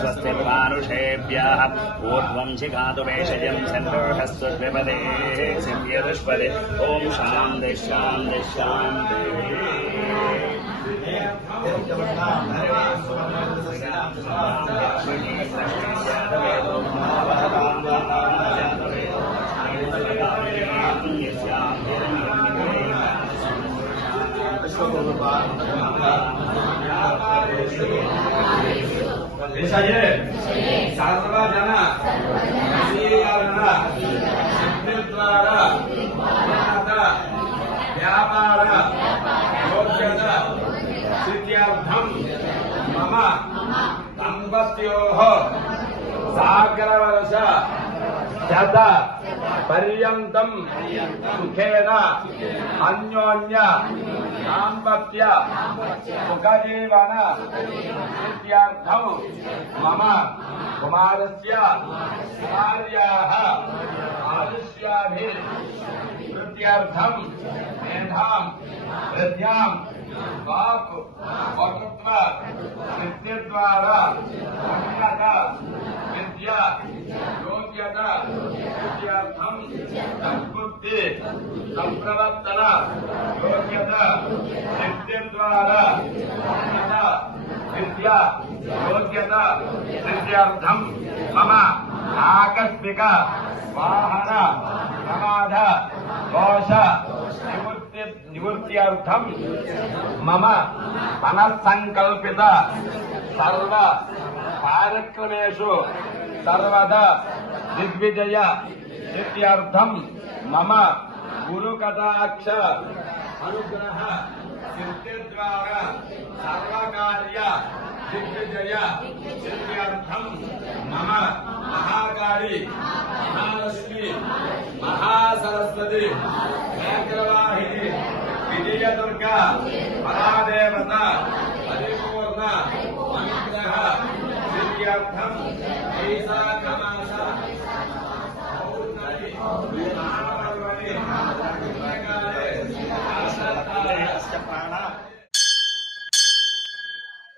स्वस्तिर्मानुषेभ्यः ऊर्ध्वं जिगातु वेशयं चन्द्रोहस्वद्विपदे सिंह्यदुष्पदे ॐ शान्ति शान्ति शान्ति। विषये सर्वजन द्वारा व्यापार योग्यत सिद्ध्यर्थं मम दम्पत्योः सागरवर्ष शत पर्यन्तं सुखेन अन्योन्य दाम्पत्य सुखजीवन सिद्ध्यर्थं मम कुमारस्य भार्याः आयुष्याभिवृद्ध्यर्थं मेधां प्रज्ञां वाक् वक्तृत्व सिद्धिद्वारा उन्नत विद्या योग्यता सिद्ध्यर्थं सद्बुद्धि संप्रवर्तन योग्यता सिद्धिद्वारा उन्नत विद्या योग्यता सिद्ध्यर्थं मम आकस्मिक वाहन प्रमाद दोष निवृत्त्यर्थं मम मनस्संकल्पित सर्व कार्यक्रमेषु सर्वदा दिग्विजय सिद्ध्यर्थं मम गुरुकटाक्ष अनुग्रह सिद्धिद्वारा सर्वकार्य दिग्विजय सिद्ध्यर्थं मम महाकाली महालक्ष्मी महासरस्वती चक्रवाहिनी विजयदुर्गा परादेवता परिपूर्ण अनुग्रह सिद्ध्यर्थं वैशाखमास पौर्णमी महापर्वणि प्राणे